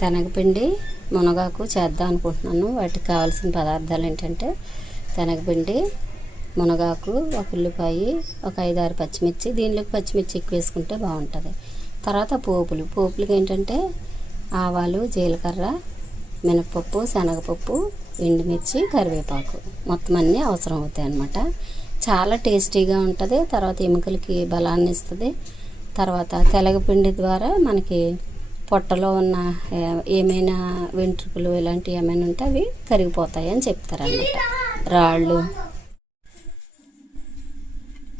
శనగపిండి మునగాకు చేద్దాం అనుకుంటున్నాను. వాటికి కావాల్సిన పదార్థాలు ఏంటంటే శనగపిండి, మునగాకు, ఒక ఉల్లిపాయ, ఒక 5-6 పచ్చిమిర్చి. దీనిలోకి పచ్చిమిర్చి ఎక్కువ వేసుకుంటే బాగుంటుంది. తర్వాత పోపులకి ఏంటంటే ఆవాలు, జీలకర్ర, మినపప్పు, శనగపప్పు, ఎండుమిర్చి, కరివేపాకు మొత్తం అన్నీ అవసరం అవుతాయి అన్నమాట. చాలా టేస్టీగా ఉంటుంది. తర్వాత ఎముకలకి బలాన్ని ఇస్తుంది. తర్వాత తెలగపిండి ద్వారా మనకి పొట్టలో ఉన్న ఏమైనా వెంట్రుకలు ఇలాంటివి ఏమైనా ఉంటే అవి కరిగిపోతాయి అని చెప్తారన్నమాట. రాళ్ళు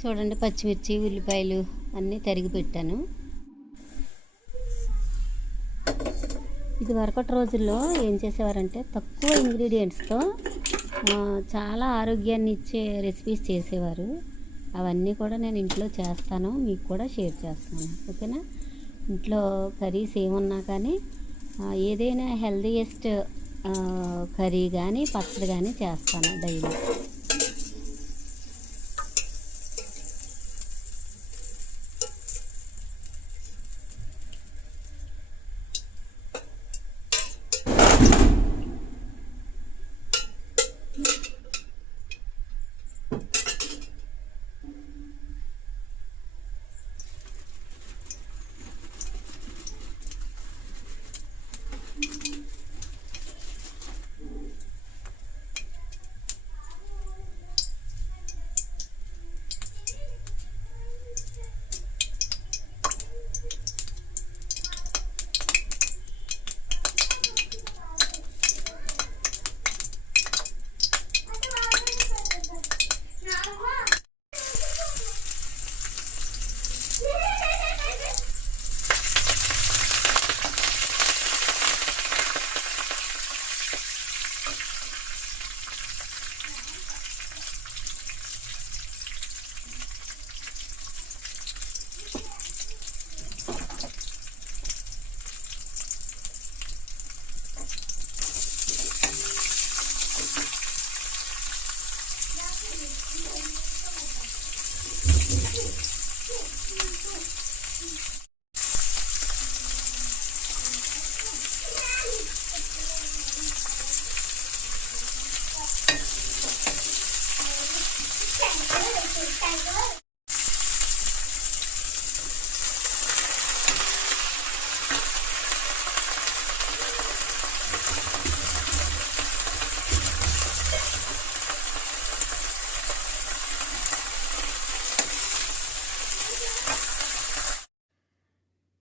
చూడండి, పచ్చిమిర్చి, ఉల్లిపాయలు అన్నీ తరిగి పెట్టాను. ఇది వరకటి రోజుల్లో ఏం చేసేవారంటే తక్కువ ఇంగ్రీడియంట్స్తో చాలా ఆరోగ్యాన్ని ఇచ్చే రెసిపీస్ చేసేవారు. అవన్నీ కూడా నేను ఇంట్లో చేస్తాను, మీకు కూడా షేర్ చేస్తాను. ఓకేనా? ఇంట్లో కర్రీస్ ఏమున్నా కానీ ఏదైనా హెల్దీయెస్ట్ కర్రీ కానీ పచ్చడి కానీ చేస్తాను డైలీ.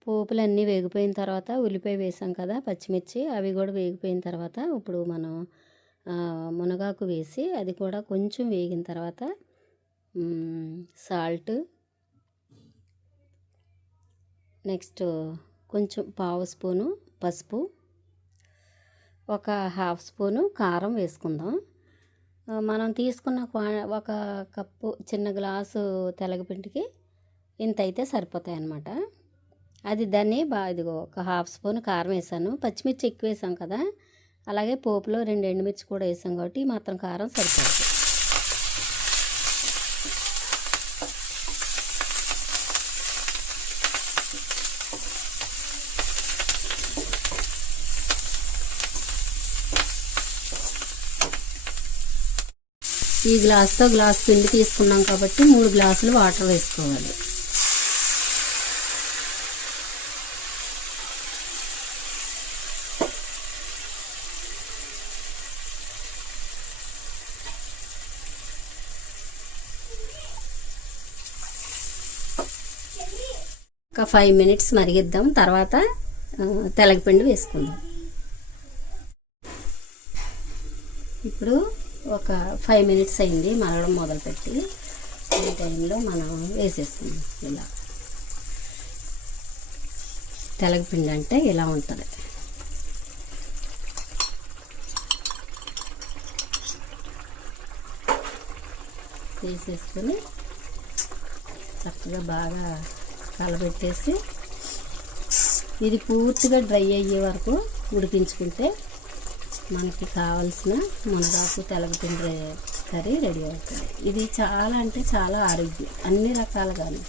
పోపులన్నీ వేగిపోయిన తర్వాత ఉల్లిపాయ వేసాం కదా, పచ్చిమిర్చి అవి కూడా వేగిపోయిన తర్వాత ఇప్పుడు మనం మునగాకు వేసి అది కూడా కొంచెం వేగిన తర్వాత సాల్ట్, నెక్స్ట్ కొంచెం 1/2 స్పూను పసుపు, ఒక 1/2 స్పూను కారం వేసుకుందాం. మనం తీసుకున్న ఒక కప్పు చిన్న గ్లాసు తెలగపిండికి ఇంత అయితే సరిపోతాయి అన్నమాట. అది దాన్ని ఇదిగో ఒక 1/2 స్పూన్ కారం వేసాను. పచ్చిమిర్చి ఎక్కువ వేసాం కదా, అలాగే పోపులో 2 ఎండుమిర్చి కూడా వేసాం కాబట్టి మాత్రం కారం సరిపోతుంది. ఈ గ్లాస్తో గ్లాస్ పిండి తీసుకున్నాం కాబట్టి 3 గ్లాసులు వాటర్ వేసుకోవాలి. ఒక 5 మినిట్స్ మరిగిద్దాం. తర్వాత తెలగపిండి వేసుకుందాం. ఇప్పుడు ఒక 5 మినిట్స్ అయింది మరగడం మొదలుపెట్టి. ఈ టైంలో మనం వేసేసుకుందాం. ఇలా తెలగపిండి అంటే ఇలా ఉంటుంది. వేసేసుకొని చక్కగా బాగా కలబెట్టేసి ఇది పూర్తిగా డ్రై అయ్యే వరకు ఉడికించుకుంటే మనకి కావాల్సిన మునగాకు తెలగపిండి కర్రీ రెడీ అవుతుంది. ఇది చాలా అంటే చాలా ఆరోగ్యం అన్ని రకాలుగాను.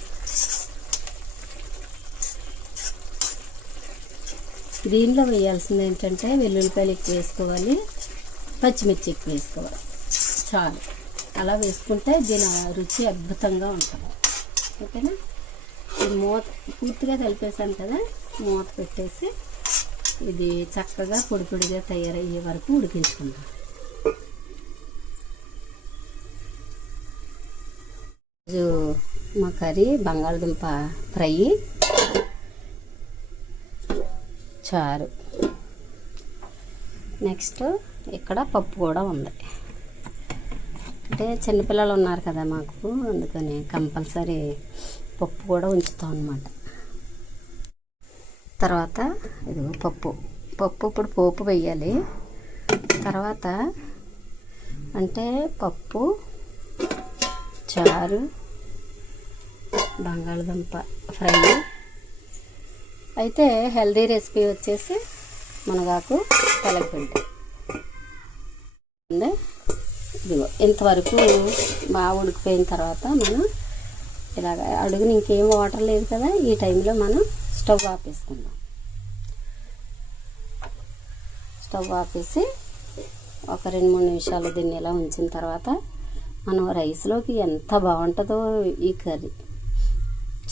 దీనిలో వేయాల్సింది ఏంటంటే వెల్లుల్లిపాయలు ఎక్కువ వేసుకోవాలి, పచ్చిమిర్చి ఎక్కువ వేసుకోవాలి, చాలు. అలా వేసుకుంటే దీని రుచి అద్భుతంగా ఉంటుంది. ఓకేనా? ఇది మూత పూర్తిగా కలిపేసాను కదా, మూత పెట్టేసి ఇది చక్కగా పొడి పొడిగా తయారయ్యే వరకు ఉడికించుకుందాం. మా కర్రీ బంగాళదుంప ఫ్రై, చారు. నెక్స్ట్ ఇక్కడ పప్పు కూడా ఉంది. అంటే చిన్నపిల్లలు ఉన్నారు కదా మాకు, అందుకని కంపల్సరీ పప్పు కూడా ఉంచుతాం అన్నమాట. తర్వాత ఇది పప్పు ఇప్పుడు పోపు వేయాలి. తర్వాత అంటే పప్పు, చారు, బంగాళదుంప ఫ్రై. అయితే హెల్దీ రెసిపీ వచ్చేసి మునగాకు తెలగపిండి. ఇదిగో ఇంతవరకు బాగా ఉడికిపోయిన తర్వాత మనం ఇలాగ అడుగుని ఇంకేం వాటర్ లేదు కదా, ఈ టైంలో మనం స్టవ్ ఆపేసుకుందాం. స్టవ్ ఆపేసి ఒక 2-3 నిమిషాలు దీన్ని ఇలా ఉంచిన తర్వాత మనం రైస్లోకి ఎంత బాగుంటుందో ఈ కర్రీ.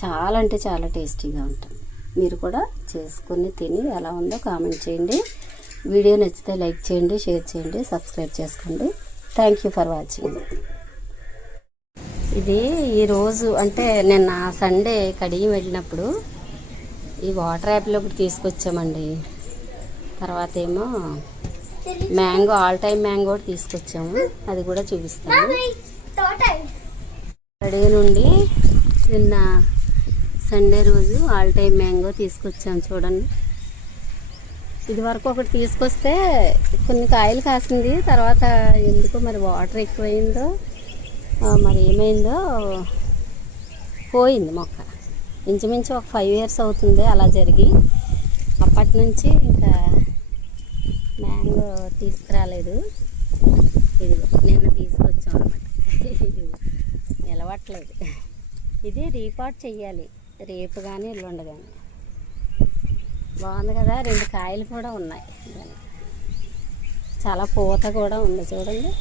చాలా అంటే చాలా టేస్టీగా ఉంటుంది. మీరు కూడా చేసుకొని తిని ఎలా ఉందో కామెంట్ చేయండి. వీడియో నచ్చితే లైక్ చేయండి, షేర్ చేయండి, సబ్స్క్రైబ్ చేసుకోండి. Thank you for watching. ఇది ఈరోజు అంటే నిన్న సండే కడిగి వెళ్ళినప్పుడు ఈ వాటర్ యాపిల్ ఒకటి తీసుకొచ్చామండి. తర్వాత ఏమో మ్యాంగో, ఆల్ టైమ్ మ్యాంగో ఒకటి తీసుకొచ్చాము, అది కూడా చూపిస్తాను. కడిగి నుండి నిన్న సండే రోజు ఆల్ టైమ్ మ్యాంగో తీసుకొచ్చాము. చూడండి, ఇది వరకు ఒకటి తీసుకొస్తే కొన్ని కాయలు కాసింది. తర్వాత ఎందుకో మరి వాటర్ ఎక్కువైందో మరి ఏమైందో పోయింది మొక్క. ఇంచుమించు ఒక 5 years అవుతుంది అలా జరిగి. అప్పటి నుంచి ఇంకా మ్యాంగో తీసుకురాలేదు. ఇది నిన్న తీసుకొచ్చాం అన్నమాట. ఇది నిలవట్లేదు. ఇది రీపాట్ చెయ్యాలి రేపు కానీ ఎల్లుండి కానీ. బాగుంది కదా, 2 కాయలు కూడా ఉన్నాయి, చాలా పూత కూడా ఉంది చూడండి.